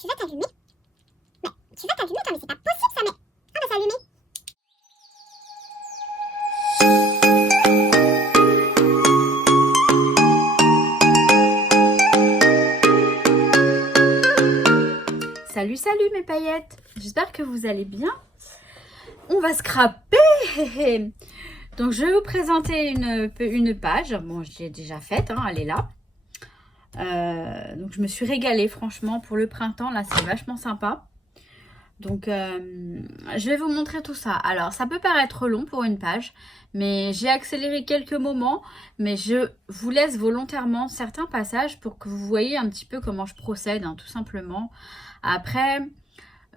tu vas t'allumer. Mais tu vas t'allumer, toi, mais c'est pas possible ça, mais. Ah bah c'est allumé. Salut, salut mes paillettes. J'espère que vous allez bien. On va scraper. Donc je vais vous présenter une page. Bon, je l'ai déjà faite, hein, elle est là. Donc je me suis régalée franchement pour le printemps. Là, c'est vachement sympa. Donc je vais vous montrer tout ça. Alors ça peut paraître long pour une page, mais j'ai accéléré quelques moments. Mais je vous laisse volontairement certains passages pour que vous voyez un petit peu comment je procède, hein, tout simplement. Après,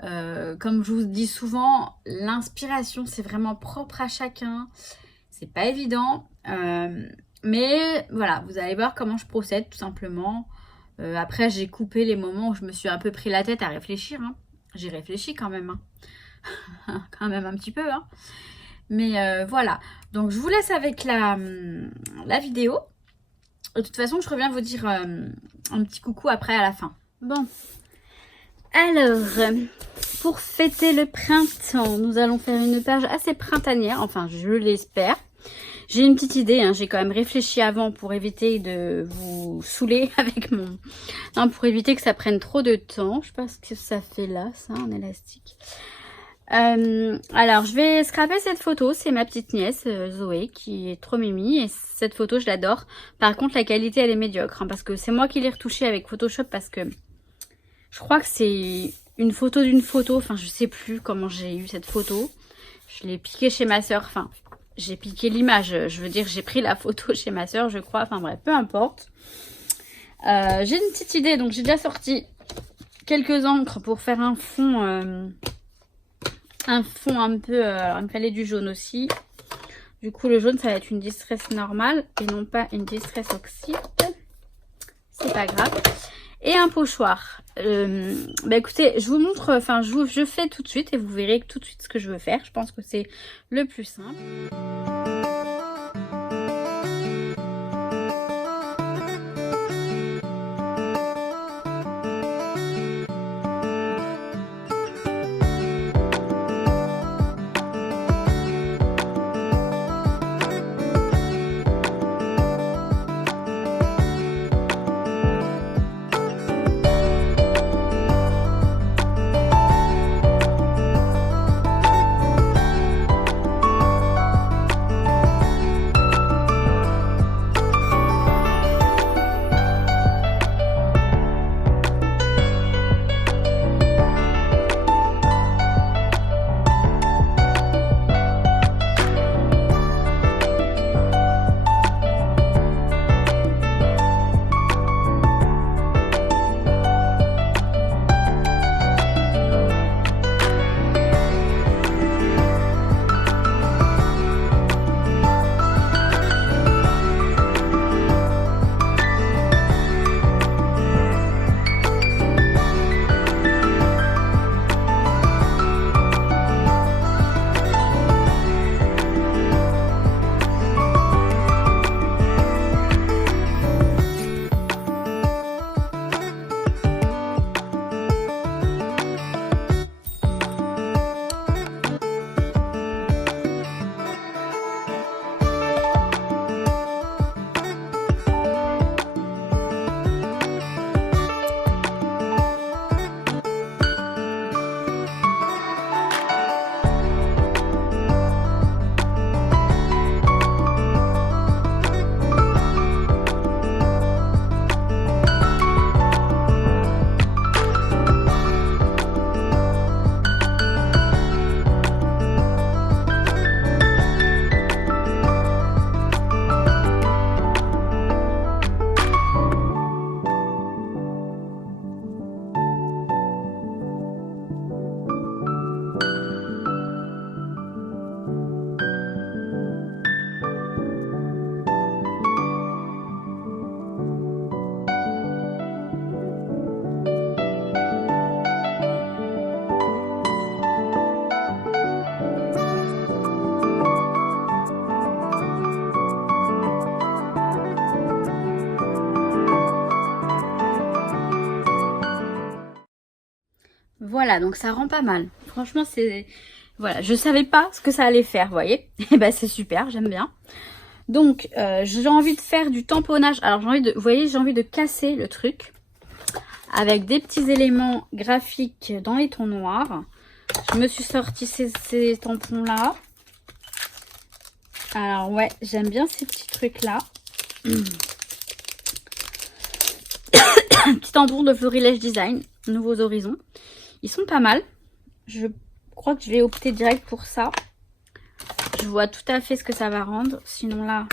comme je vous dis souvent, l'inspiration c'est vraiment propre à chacun. C'est pas évident. Mais voilà, vous allez voir comment je procède tout simplement. Après, j'ai coupé les moments où je me suis un peu pris la tête à réfléchir. Hein. J'ai réfléchi quand même. Hein. Quand même un petit peu. Hein. Mais voilà. Donc, je vous laisse avec la vidéo. De toute façon, je reviens vous dire un petit coucou après à la fin. Bon. Alors, pour fêter le printemps, nous allons faire une page assez printanière. Enfin, je l'espère. J'ai une petite idée, hein, j'ai quand même réfléchi avant pour éviter de vous saouler avec mon... Non, pour éviter que ça prenne trop de temps. Je sais pas ce que ça fait là, ça, en élastique. Alors, je vais scraper cette photo. C'est ma petite nièce, Zoé, qui est trop mimi. Et cette photo, je l'adore. Par contre, la qualité, elle est médiocre. Hein, parce que c'est moi qui l'ai retouchée avec Photoshop. Parce que je crois que c'est une photo d'une photo. Enfin, je sais plus comment j'ai eu cette photo. Je l'ai piquée chez ma soeur. Enfin... J'ai piqué l'image, je veux dire j'ai pris la photo chez ma soeur je crois, enfin bref, peu importe. J'ai une petite idée, donc j'ai déjà sorti quelques encres pour faire un fond un peu, alors il me fallait du jaune aussi. Du coup le jaune ça va être une distress normale et non pas une distress oxyde, c'est pas grave. Et un pochoir. Bah écoutez, je vous montre, enfin je fais tout de suite et vous verrez tout de suite ce que je veux faire. Je pense que c'est le plus simple. Voilà, donc ça rend pas mal. Franchement, c'est... Voilà, je savais pas ce que ça allait faire, vous voyez. Et ben c'est super, j'aime bien. Donc, j'ai envie de faire du tamponnage. Alors, j'ai envie de... Vous voyez, j'ai envie de casser le truc avec des petits éléments graphiques dans les tons noirs. Je me suis sorti ces tampons-là. Alors, ouais, j'aime bien ces petits trucs-là. Petit tampon de Florilège Design, Nouveaux Horizons. Ils sont pas mal. Je crois que je vais opter direct pour ça. Je vois tout à fait ce que ça va rendre. Sinon là,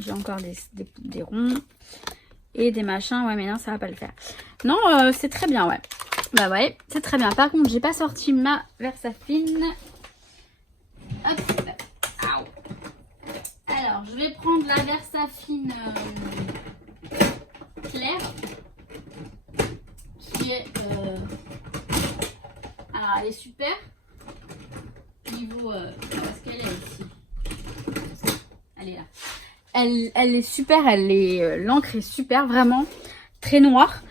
j'ai encore des ronds et des machins. Ouais, mais non, ça va pas le faire. Non, c'est très bien, ouais. Bah ouais, c'est très bien. Par contre, j'ai pas sorti ma Versafine. Hop. Au. Alors, je vais prendre la Versafine claire. Qui est... Alors, elle est super. Niveau... parce qu'elle est ici. Elle est là. Elle est super. L'encre est super, vraiment. Très noire.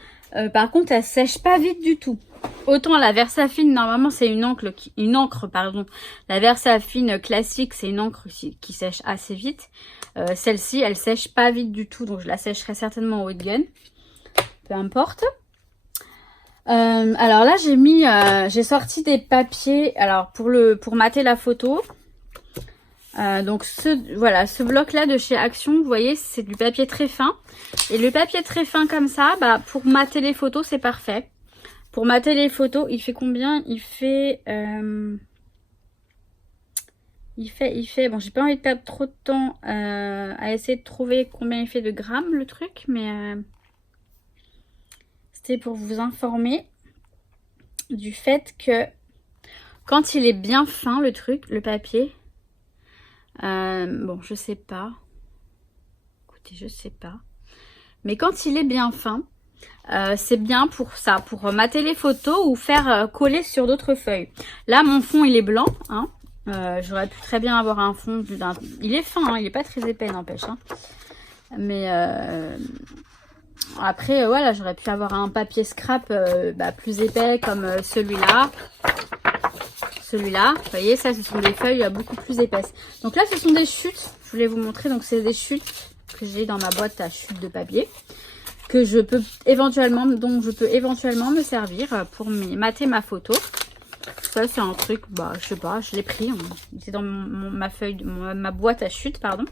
Par contre, elle sèche pas vite du tout. Autant la Versafine, normalement, c'est une encre, pardon. La Versafine classique, c'est une encre qui sèche assez vite. Celle-ci, elle sèche pas vite du tout. Donc, je la sècherai certainement au hot gun. Peu importe. Alors là, j'ai sorti des papiers. Alors, pour mater la photo. Donc, voilà, ce bloc-là de chez Action, vous voyez, c'est du papier très fin. Et le papier très fin comme ça, bah, pour mater les photos, c'est parfait. Pour mater les photos, il fait combien? Il fait... Bon, j'ai pas envie de perdre trop de temps à essayer de trouver combien il fait de grammes, le truc. Mais c'était pour vous informer du fait que quand il est bien fin, le truc, le papier... bon, je sais pas. Écoutez, je sais pas. Mais quand il est bien fin... c'est bien pour ça, pour mater les photos ou faire coller sur d'autres feuilles. Là, mon fond, il est blanc. Hein. J'aurais pu très bien avoir un fond. Il est fin, hein, il est pas très épais, n'empêche. Hein. Mais après, voilà, j'aurais pu avoir un papier scrap plus épais comme celui-là. Celui-là, vous voyez, ça, ce sont des feuilles beaucoup plus épaisses. Donc là, ce sont des chutes. Je voulais vous montrer. Donc, c'est des chutes que j'ai dans ma boîte à chutes de papier. Dont je peux éventuellement me servir pour mater ma photo. Ça, c'est un truc, bah, je sais pas, je l'ai pris. C'est dans ma boîte à chute, pardon.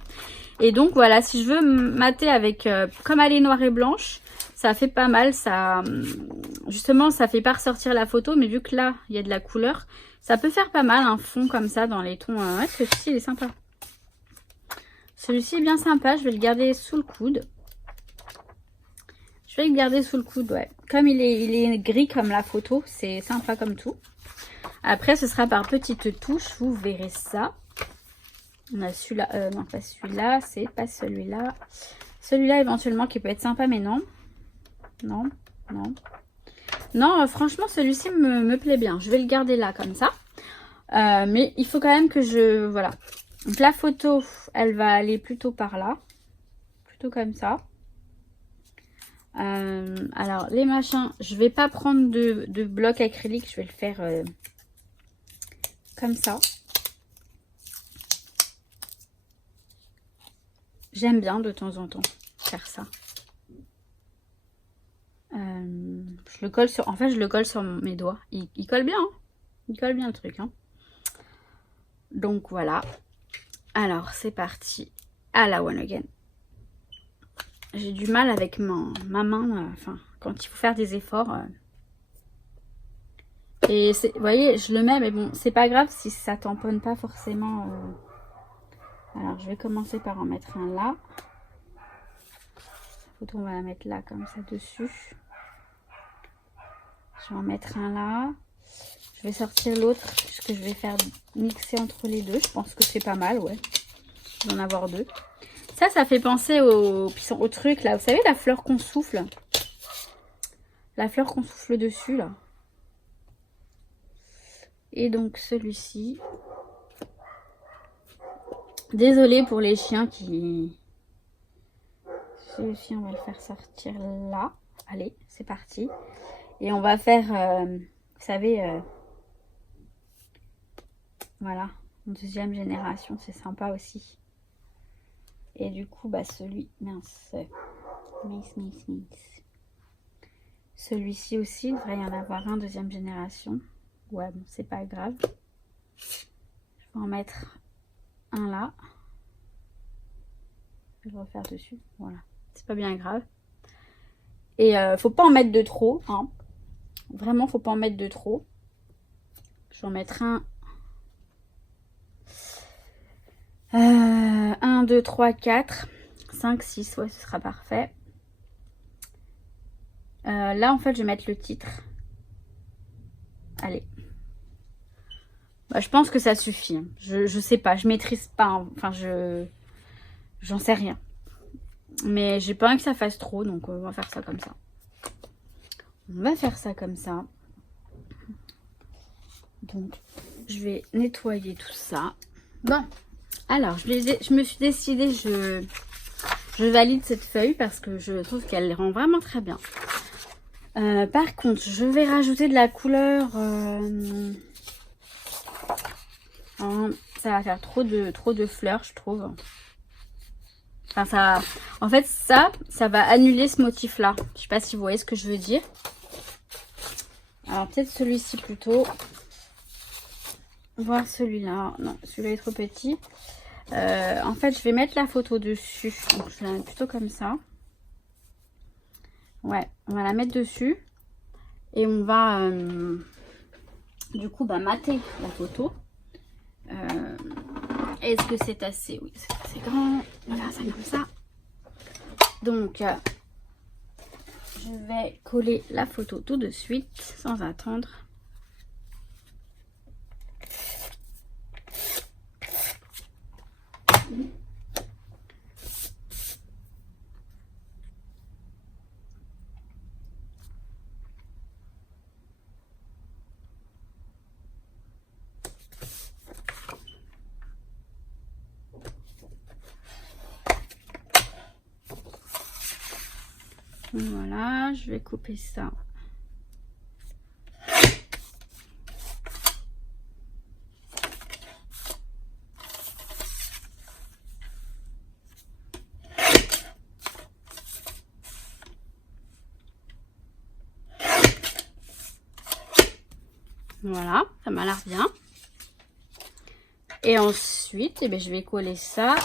Et donc, voilà, si je veux mater avec, comme elle est noire et blanche, ça fait pas mal. Ça, justement, ça fait pas ressortir la photo, mais vu que là, il y a de la couleur, ça peut faire pas mal un fond comme ça dans les tons. Ouais, celui-ci, il est sympa. Celui-ci est bien sympa, je vais le garder sous le coude. Je vais le garder sous le coude, ouais. Comme il est gris comme la photo, c'est sympa comme tout. Après, ce sera par petites touches, vous verrez ça. On a celui-là, non pas celui-là, c'est pas celui-là. Celui-là éventuellement qui peut être sympa, mais non. Non, non. Non, franchement, celui-ci me plaît bien. Je vais le garder là, comme ça. Mais il faut quand même que je... Voilà. Donc la photo, elle va aller plutôt par là. Plutôt comme ça. Alors les machins, je vais pas prendre de bloc acrylique, je vais le faire comme ça. J'aime bien de temps en temps faire ça. Je le colle sur, en fait je le colle sur mes doigts. Il colle bien, hein. Il colle bien le truc. Hein. Donc voilà. Alors c'est parti à la one again. J'ai du mal avec ma main, enfin, quand il faut faire des efforts. Et vous voyez, je le mets, mais bon, c'est pas grave si ça tamponne pas forcément. Alors, je vais commencer par en mettre un là. La photo, on va la mettre là, comme ça, dessus. Je vais en mettre un là. Je vais sortir l'autre, que je vais faire mixer entre les deux. Je pense que c'est pas mal, ouais. Je vais en avoir deux. Ça fait penser au truc là. Vous savez, la fleur qu'on souffle. La fleur qu'on souffle dessus là. Et donc celui-ci. Désolée pour les chiens qui... Celui-ci, on va le faire sortir là. Allez, c'est parti. Et on va faire Vous savez, voilà, une deuxième génération, c'est sympa aussi. Et du coup, bah celui, mince, celui-ci aussi, il devrait y en avoir un deuxième génération. Ouais, bon, c'est pas grave. Je vais en mettre un là. Je vais refaire dessus, voilà. C'est pas bien grave. Et faut pas en mettre de trop, hein. Vraiment, faut pas en mettre de trop. Je vais en mettre un. 1, 2, 3, 4, 5, 6, ouais, ce sera parfait. Là, en fait, je vais mettre le titre. Allez. Bah, je pense que ça suffit. Hein. Je sais pas, je maîtrise pas. Hein. Enfin, j'en sais rien. Mais j'ai pas envie que ça fasse trop, donc on va faire ça comme ça. On va faire ça comme ça. Donc, je vais nettoyer tout ça. Bon, alors, je me suis décidée, je valide cette feuille parce que je trouve qu'elle rend vraiment très bien. Par contre, je vais rajouter de la couleur. Ça va faire trop de fleurs, je trouve. Enfin, ça, en fait, ça va annuler ce motif-là. Je sais pas si vous voyez ce que je veux dire. Alors, peut-être celui-ci plutôt. Voir celui-là. Non, celui-là est trop petit. En fait, je vais mettre la photo dessus. Donc, je vais la mettre plutôt comme ça. Ouais, on va la mettre dessus. Et on va, du coup, bah, mater la photo. Est-ce que c'est assez? Oui, c'est assez grand. On va faire ça comme ça. Donc, je vais coller la photo tout de suite, sans attendre. Voilà, je vais couper ça. Voilà, ça m'a l'air bien. Et ensuite, eh bien, je vais coller ça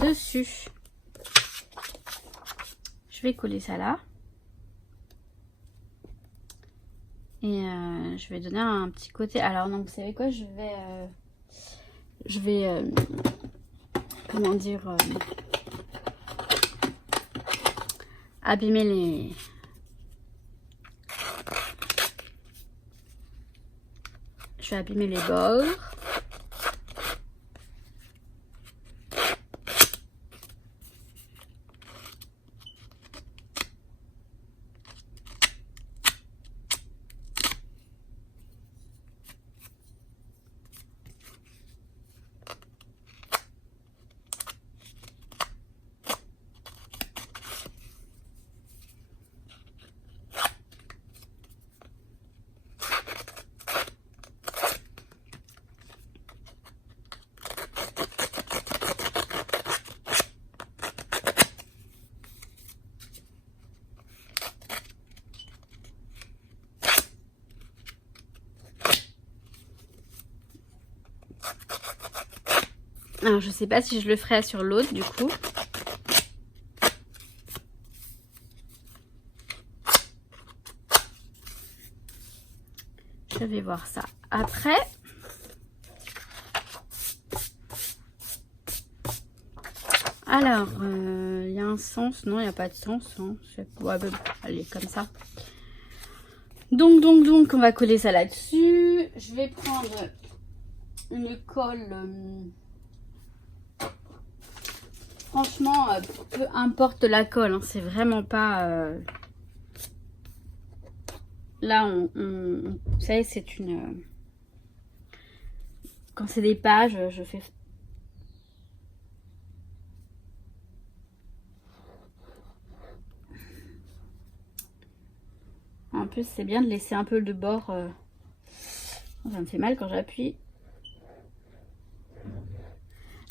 dessus. Je vais coller ça là. Et je vais donner un petit côté. Alors, donc, vous savez quoi, je vais comment dire, abîmer les... Je vais abîmer les bords. Alors, je sais pas si je le ferai sur l'autre, du coup. Je vais voir ça après. Alors, il y a un sens. Non, il n'y a pas de sens. Hein. Ouais, bah, allez, comme ça. Donc, on va coller ça là-dessus. Je vais prendre une colle... Franchement, peu importe la colle, hein, c'est vraiment pas... Là, vous savez, c'est une... Quand c'est des pages, je fais... En plus, c'est bien de laisser un peu de bord Ça me fait mal quand j'appuie.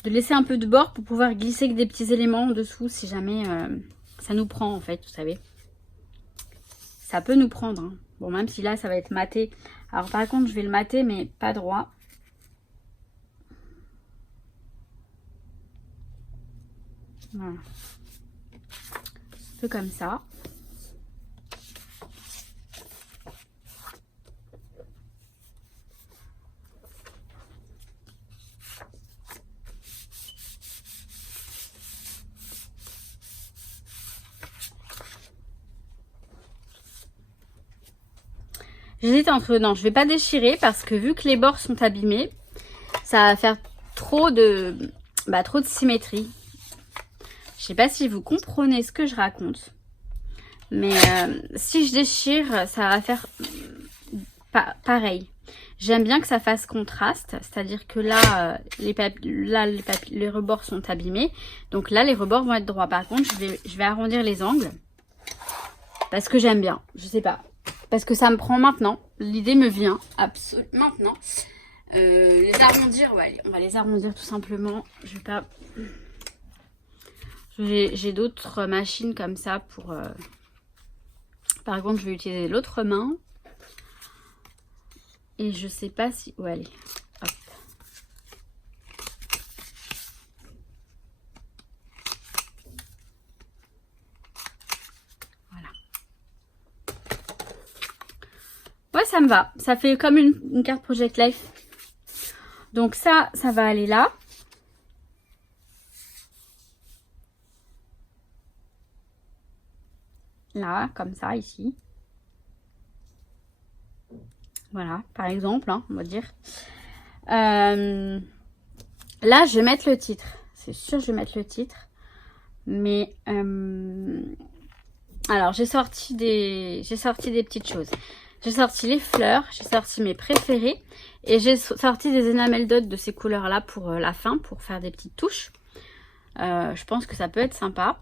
De laisser un peu de bord pour pouvoir glisser que des petits éléments en dessous si jamais ça nous prend en fait, vous savez. Ça peut nous prendre. Hein. Bon, même si là ça va être maté. Alors par contre je vais le mater mais pas droit. Voilà. Un peu comme ça. J'hésite entre... Non, je vais pas déchirer parce que vu que les bords sont abîmés, ça va faire trop de symétrie. Je sais pas si vous comprenez ce que je raconte. Mais si je déchire, ça va faire pareil. J'aime bien que ça fasse contraste. C'est-à-dire que là, les rebords sont abîmés. Donc là, les rebords vont être droits. Par contre, je vais arrondir les angles. Parce que j'aime bien. Je sais pas. Parce que ça me prend maintenant. L'idée me vient absolument maintenant. Les arrondir, ouais, on va les arrondir tout simplement. Je vais pas... J'ai d'autres machines comme ça pour... Par contre, je vais utiliser l'autre main. Et je sais pas si... Ouais, allez. Hop. Voilà. Ouais, ça me va. Ça fait comme une carte Project Life. Donc ça va aller là. Là, comme ça, ici. Voilà, par exemple, hein, on va dire. Là, je vais mettre le titre. C'est sûr, je vais mettre le titre. Mais, alors, j'ai sorti des petites choses. J'ai sorti les fleurs, j'ai sorti mes préférés. Et j'ai sorti des enamel dots de ces couleurs-là pour la fin, pour faire des petites touches. Je pense que ça peut être sympa.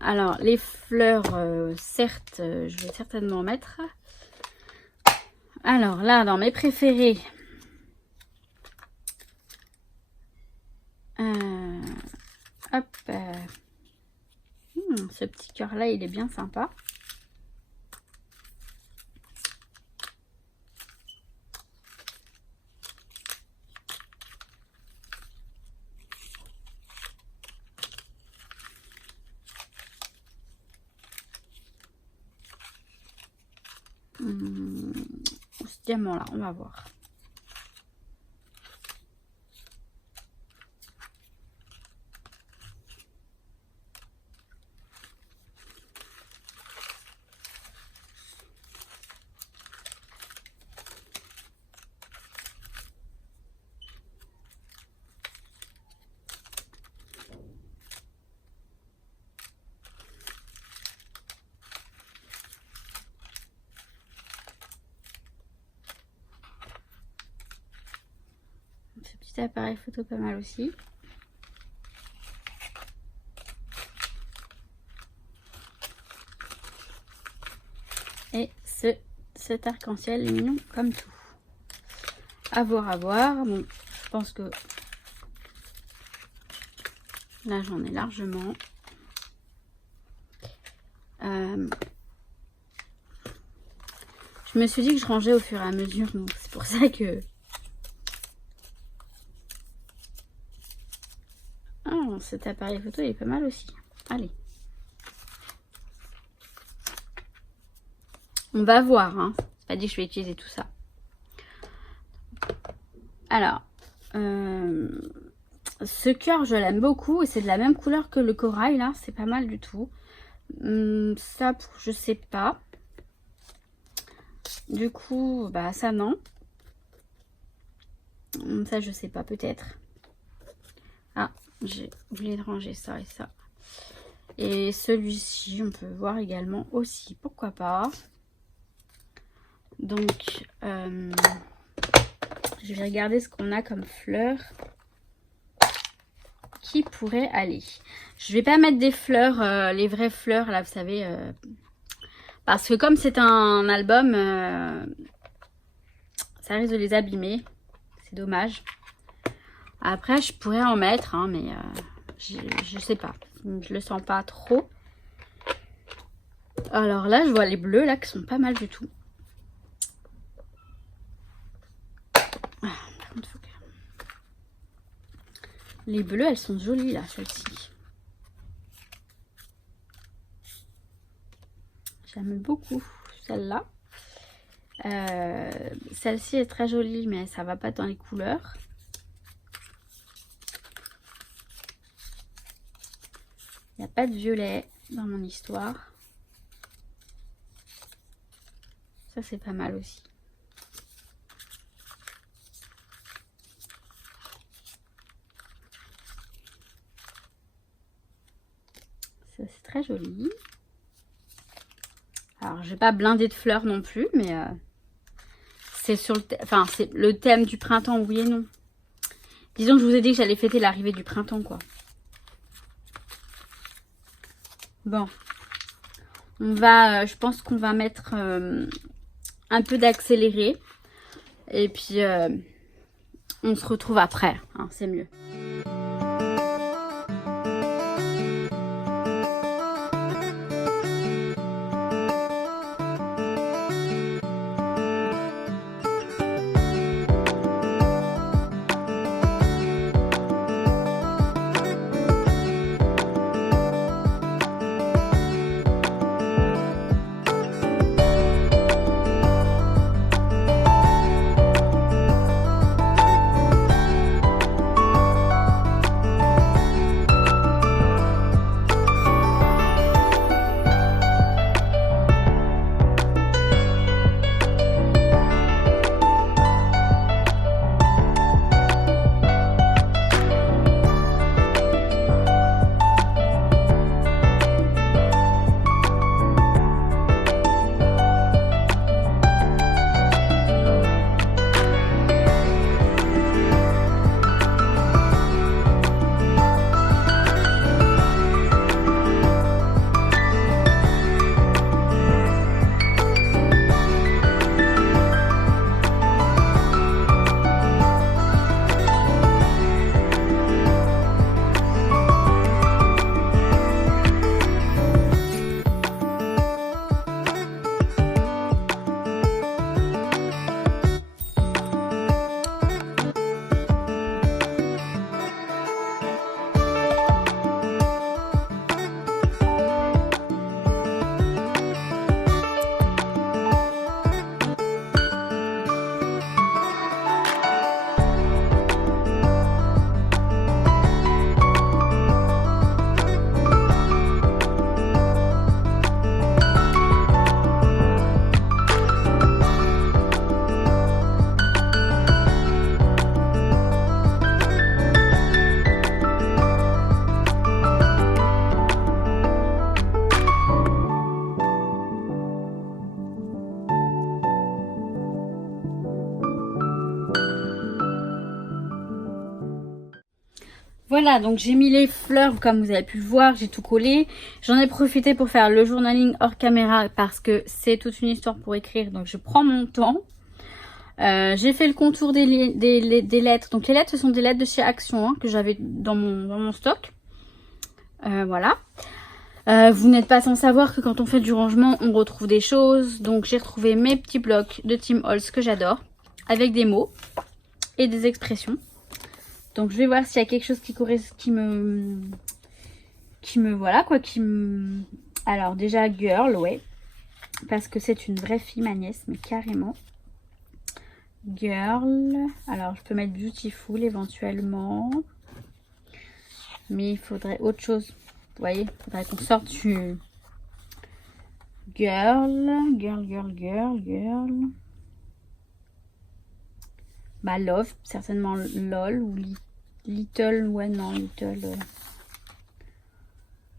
Alors, les fleurs, certes, je vais certainement en mettre. Alors, là, dans mes préférés, hop, ce petit cœur-là, il est bien sympa. Ce diamant là, on va voir. Ce petit appareil photo pas mal aussi. Et cet arc-en-ciel est mignon comme tout. À voir, à voir. Bon, je pense que là j'en ai largement. Je me suis dit que je rangeais au fur et à mesure, donc c'est pour ça que... Oh, cet appareil photo il est pas mal aussi. Allez. On va voir, hein. C'est pas dit que je vais utiliser tout ça. Alors, ce cœur, je l'aime beaucoup et c'est de la même couleur que le corail, là. C'est pas mal du tout. Ça, je sais pas. Du coup, bah ça, non. Ça, je sais pas, peut-être. Ah, j'ai oublié de ranger ça et ça. Et celui-ci, on peut voir également aussi. Pourquoi pas. Donc, je vais regarder ce qu'on a comme fleurs qui pourraient aller. Je vais pas mettre des fleurs, les vraies fleurs, là, vous savez. Parce que comme c'est un album, ça risque de les abîmer. C'est dommage. Après, je pourrais en mettre, hein, mais je sais pas. Je le sens pas trop. Alors là, je vois les bleus là qui sont pas mal du tout. Par contre, faut que... Les bleus, elles sont jolies là, celles-ci. J'aime beaucoup celle-là. Celle-ci est très jolie, mais ça va pas dans les couleurs. Il n'y a pas de violet dans mon histoire. Ça, c'est pas mal aussi. Ça, c'est très joli. Alors, je vais pas blinder de fleurs non plus, mais c'est sur le, enfin, c'est le thème du printemps, oui et non. Disons que je vous ai dit que j'allais fêter l'arrivée du printemps, quoi. Bon, on va, je pense qu'on va mettre un peu d'accéléré. Et puis, on se retrouve après, hein, c'est mieux. Voilà, donc j'ai mis les fleurs comme vous avez pu le voir, j'ai tout collé. J'en ai profité pour faire le journaling hors caméra parce que c'est toute une histoire pour écrire, donc je prends mon temps. J'ai fait le contour des lettres. Donc les lettres, ce sont des lettres de chez Action hein, que j'avais dans mon stock. Voilà. Vous n'êtes pas sans savoir que quand on fait du rangement, on retrouve des choses. Donc j'ai retrouvé mes petits blocs de Tim Holtz que j'adore, avec des mots et des expressions. Donc je vais voir s'il y a quelque chose qui me voilà quoi, alors déjà girl, ouais, parce que c'est une vraie fille ma nièce, mais carrément. Girl, alors je peux mettre beautiful éventuellement, mais il faudrait autre chose. Vous voyez, il faudrait qu'on sorte du girl. Bah love, certainement lol ou little, ouais non little.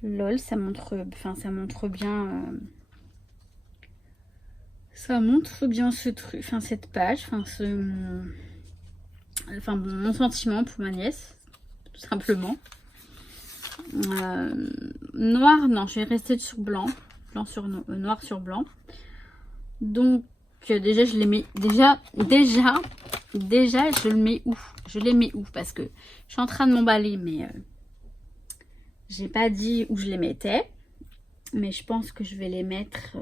Lol, ça montre bien. Ça montre bien ce truc, enfin cette page, mon sentiment pour ma nièce, tout simplement. Noir, non, je vais rester sur blanc, noir sur blanc. Donc déjà, je les mets... Déjà, je le mets où? Je les mets où? Parce que je suis en train de m'emballer, mais j'ai pas dit où je les mettais. Mais je pense que je vais les mettre...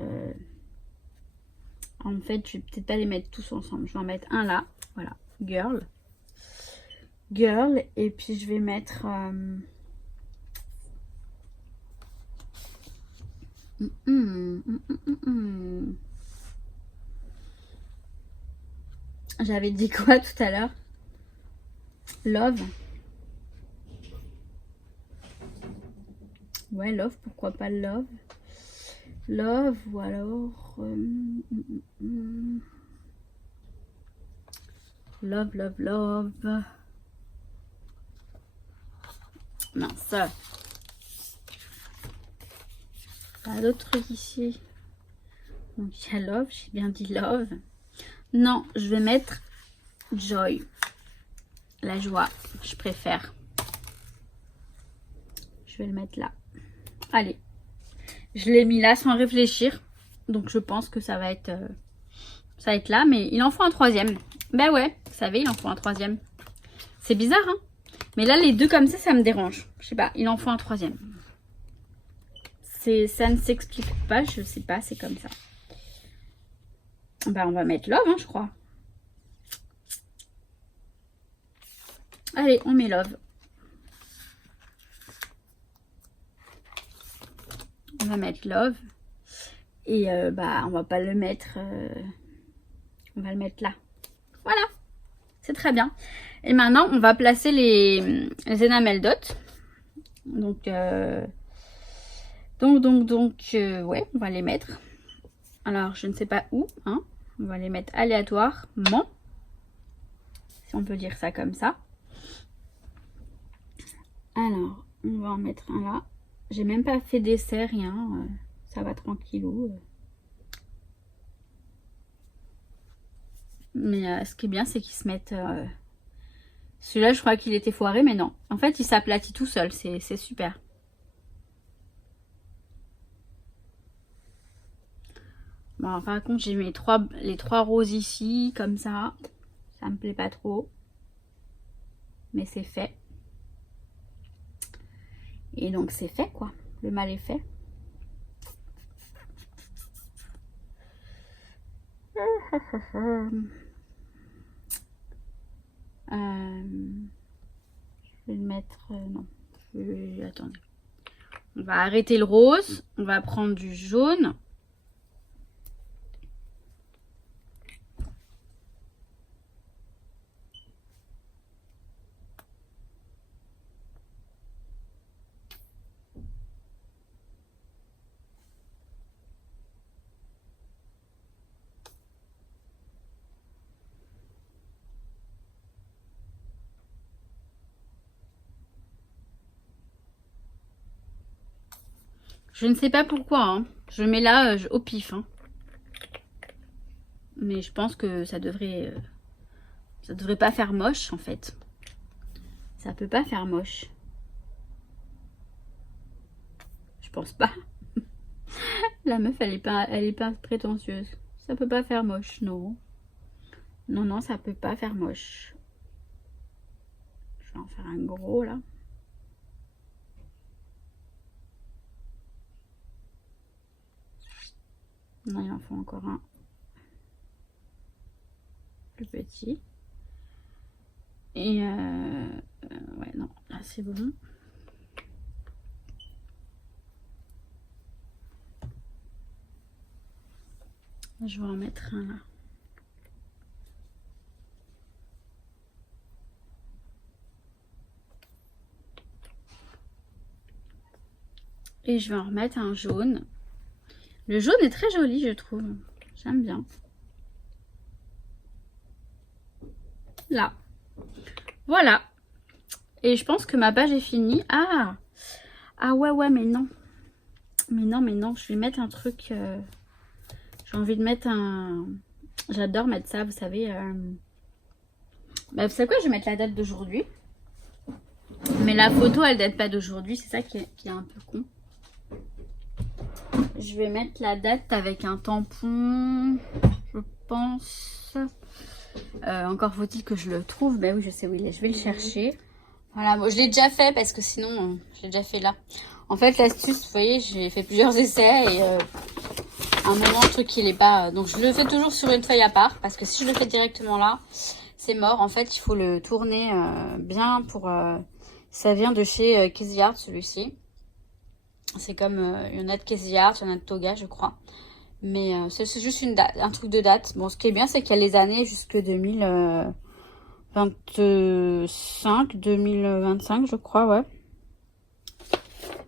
En fait, je vais peut-être pas les mettre tous ensemble. Je vais en mettre un là. Voilà. Girl. Et puis, je vais mettre... J'avais dit quoi tout à l'heure? Love. Ouais, love. Pourquoi pas love? Love ou alors... Love. Non, ça. Pas d'autres trucs ici. Donc, il y a love. J'ai bien dit love. Non, je vais mettre joy. La joie, je préfère. Je vais le mettre là. Allez. Je l'ai mis là sans réfléchir. Donc, je pense que ça va être là. Mais il en faut un troisième. Ben ouais, vous savez, il en faut un troisième. C'est bizarre, hein? Mais là, les deux comme ça me dérange. Je sais pas, il en faut un troisième. Ça ne s'explique pas, je sais pas, c'est comme ça. Ben, on va mettre love, hein, je crois. Allez, on met love. On va mettre love. Et bah, on va pas le mettre... on va le mettre là. Voilà. C'est très bien. Et maintenant, on va placer les enamel dots. Donc, ouais, on va les mettre. Alors, je ne sais pas où, hein. On va les mettre aléatoirement. Si on peut dire ça comme ça. Alors, on va en mettre un là. J'ai même pas fait d'essai, rien. Ça va tranquillou. Mais ce qui est bien, c'est qu'ils se mettent... Celui-là, je crois qu'il était foiré, mais non. En fait, il s'aplatit tout seul. C'est super. Bon, par contre, j'ai mis les trois roses ici, comme ça. Ça me plaît pas trop. Mais c'est fait. Et donc, c'est fait, quoi. Le mal est fait. Je vais le mettre... non. Attendez. On va arrêter le rose. On va prendre du jaune. Je ne sais pas pourquoi, hein. Je mets là au pif. Hein. Mais je pense que ça devrait pas faire moche en fait. Ça peut pas faire moche. Je pense pas. La meuf, elle est pas prétentieuse. Ça peut pas faire moche, non. Non, ça peut pas faire moche. Je vais en faire un gros là. Non, il en faut encore un plus petit. Et ouais, non, là c'est bon. Je vais en mettre un là. Et je vais en remettre un jaune. Le jaune est très joli, je trouve. J'aime bien. Là. Voilà. Et je pense que ma page est finie. Ah! Ah ouais, mais non. Mais non. Je vais mettre un truc... J'ai envie de mettre un... J'adore mettre ça, vous savez. Bah, vous savez quoi? Je vais mettre la date d'aujourd'hui. Mais la photo, elle date pas d'aujourd'hui. C'est ça qui est un peu con. Je vais mettre la date avec un tampon. Je pense. Encore faut-il que je le trouve. Ben oui, je sais où il est. Je vais le chercher. Voilà, bon, je l'ai déjà fait parce que sinon, je l'ai déjà fait là. En fait, l'astuce, vous voyez, j'ai fait plusieurs essais et à un moment, le truc, il est pas... donc, je le fais toujours sur une feuille à part parce que si je le fais directement là, c'est mort. En fait, il faut le tourner bien pour... ça vient de chez Casey celui-ci. C'est comme, il y en a de Casey, il y en a de Toga, je crois. Mais c'est juste une date, un truc de date. Bon, ce qui est bien, c'est qu'il y a les années jusque 2025, 2025, je crois, ouais.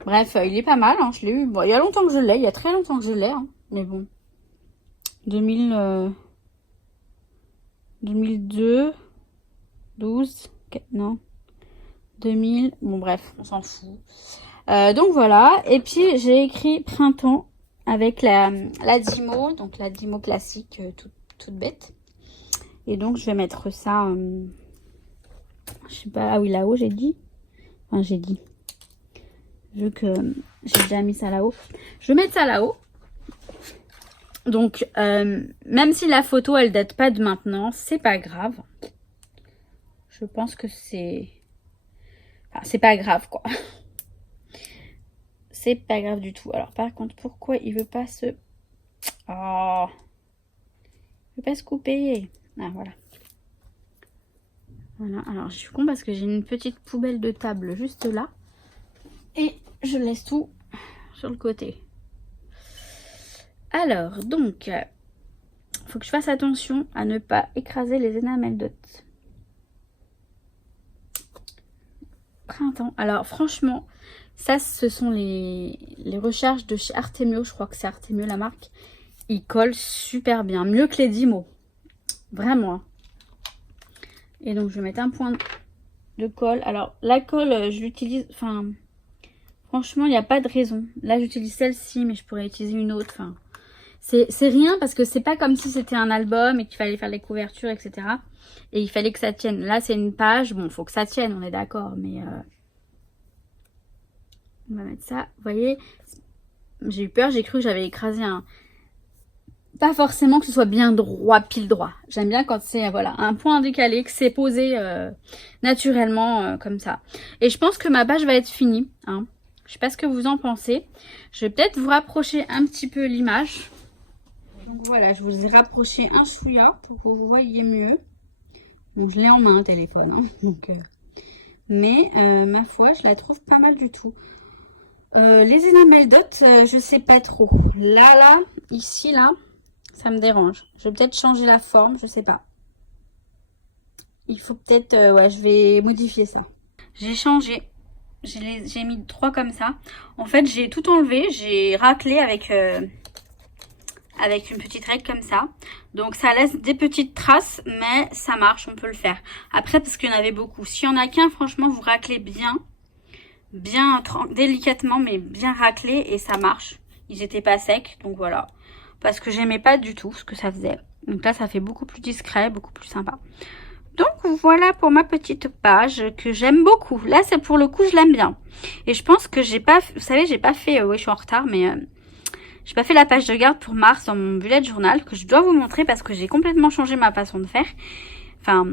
Bref, il est pas mal, hein, je l'ai eu. Bon, il y a longtemps que je l'ai, il y a très longtemps que je l'ai, hein, mais bon. 2002, 12, non, 2000, bon bref, on s'en fout. Donc voilà, et puis j'ai écrit printemps avec la Dymo, donc la Dymo classique, toute bête. Et donc je vais mettre ça, je sais pas, ah oui là-haut j'ai dit, enfin j'ai dit, vu que j'ai déjà mis ça là-haut, je vais mettre ça là-haut. Donc même si la photo elle date pas de maintenant, c'est pas grave. Je pense que c'est, enfin, c'est pas grave quoi. C'est pas grave du tout. Alors par contre, pourquoi il veut pas se... Oh, il veut pas se couper. Ah voilà. Voilà, alors je suis con parce que j'ai une petite poubelle de table juste là. Et je laisse tout sur le côté. Alors, donc, faut que je fasse attention à ne pas écraser les enamel dots. Printemps. Alors franchement, ça ce sont les recharges de chez Artemio. Je crois que c'est Artemio la marque. Ils collent super bien. Mieux que les Dymo. Vraiment. Et donc je vais mettre un point de colle. Alors la colle, je l'utilise... Enfin, franchement, il n'y a pas de raison. Là j'utilise celle-ci, mais je pourrais utiliser une autre. Enfin, c'est rien parce que c'est pas comme si c'était un album et qu'il fallait faire les couvertures, etc. Et il fallait que ça tienne. Là c'est une page. Bon, il faut que ça tienne, on est d'accord. Mais on va mettre ça. Vous voyez, j'ai eu peur. J'ai cru que j'avais écrasé un... Pas forcément que ce soit bien droit, pile droit. J'aime bien quand c'est voilà un point décalé, que c'est posé naturellement comme ça. Et je pense que ma page va être finie. Hein. Je sais pas ce que vous en pensez. Je vais peut-être vous rapprocher un petit peu l'image. Donc voilà, je vous ai rapproché un chouïa pour que vous voyez mieux. Bon, je l'ai en main, téléphone. Hein, donc, mais ma foi, je la trouve pas mal du tout. Les enamel dots, je sais pas trop. Là, ici, là, ça me dérange. Je vais peut-être changer la forme, je sais pas. Il faut peut-être, ouais, je vais modifier ça. J'ai changé. J'ai mis 3 comme ça. En fait, j'ai tout enlevé. J'ai raclé avec une petite règle comme ça. Donc, ça laisse des petites traces, mais ça marche, on peut le faire. Après, parce qu'il y en avait beaucoup. S'il y en a qu'un, franchement, vous raclez bien délicatement, mais bien raclé et ça marche. Ils étaient pas secs, donc voilà. Parce que j'aimais pas du tout ce que ça faisait. Donc là, ça fait beaucoup plus discret, beaucoup plus sympa. Donc voilà pour ma petite page que j'aime beaucoup. Là, c'est pour le coup, je l'aime bien. Et je pense que j'ai pas, vous savez, j'ai pas fait, oui, je suis en retard, mais j'ai pas fait la page de garde pour mars dans mon bullet journal que je dois vous montrer parce que j'ai complètement changé ma façon de faire. Enfin,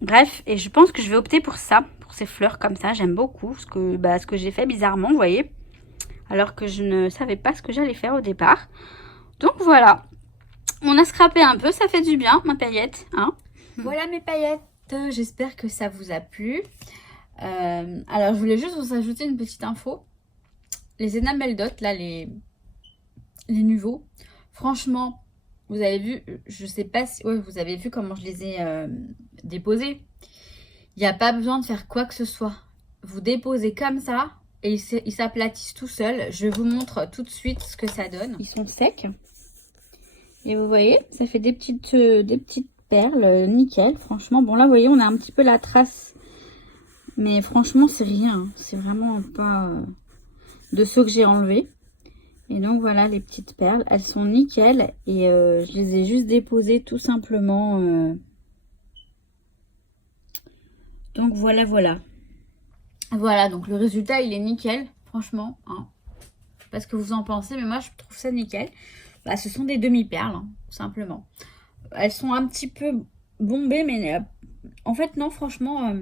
bref, et je pense que je vais opter pour ça, pour ces fleurs comme ça. J'aime beaucoup ce que j'ai fait bizarrement, vous voyez. Alors que je ne savais pas ce que j'allais faire au départ. Donc voilà, on a scrappé un peu, ça fait du bien, ma paillette, hein. Voilà mes paillettes, j'espère que ça vous a plu. Alors je voulais juste vous ajouter une petite info. Les enamel dots, là, les nouveaux, franchement, vous avez vu, je sais pas si... Ouais, vous avez vu comment je les ai déposés. Il n'y a pas besoin de faire quoi que ce soit. Vous déposez comme ça et ils s'aplatissent tout seuls. Je vous montre tout de suite ce que ça donne. Ils sont secs. Et vous voyez, ça fait des petites perles, nickel, franchement. Bon, là, vous voyez, on a un petit peu la trace. Mais franchement, c'est rien. Hein. C'est vraiment pas de ceux que j'ai enlevés. Et donc, voilà, les petites perles. Elles sont nickel. Et je les ai juste déposées tout simplement. Donc, voilà. Voilà, donc le résultat, il est nickel. Franchement, hein. Je sais pas ce que vous en pensez, mais moi, je trouve ça nickel. Bah, ce sont des demi-perles, hein, tout simplement. elles sont un petit peu bombées, mais en fait non, franchement,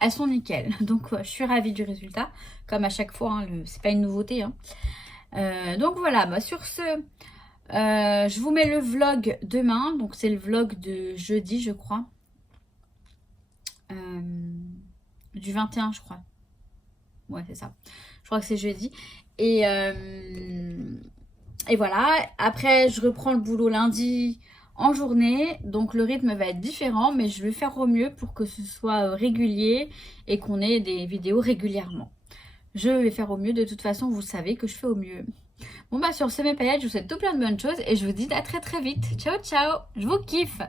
elles sont nickel. Donc je suis ravie du résultat, comme à chaque fois, hein, c'est pas une nouveauté. Hein. Donc voilà, bah, sur ce, je vous mets le vlog demain. Donc c'est le vlog de jeudi, je crois. Du 21, je crois. Ouais, c'est ça. Je crois que c'est jeudi. Et voilà. Après, je reprends le boulot lundi en journée. Donc, le rythme va être différent. Mais je vais faire au mieux pour que ce soit régulier et qu'on ait des vidéos régulièrement. Je vais faire au mieux. De toute façon, vous savez que je fais au mieux. Bon, bah, sur ce, mes paillettes, je vous souhaite tout plein de bonnes choses. Et je vous dis à très très vite. Ciao, ciao. Je vous kiffe.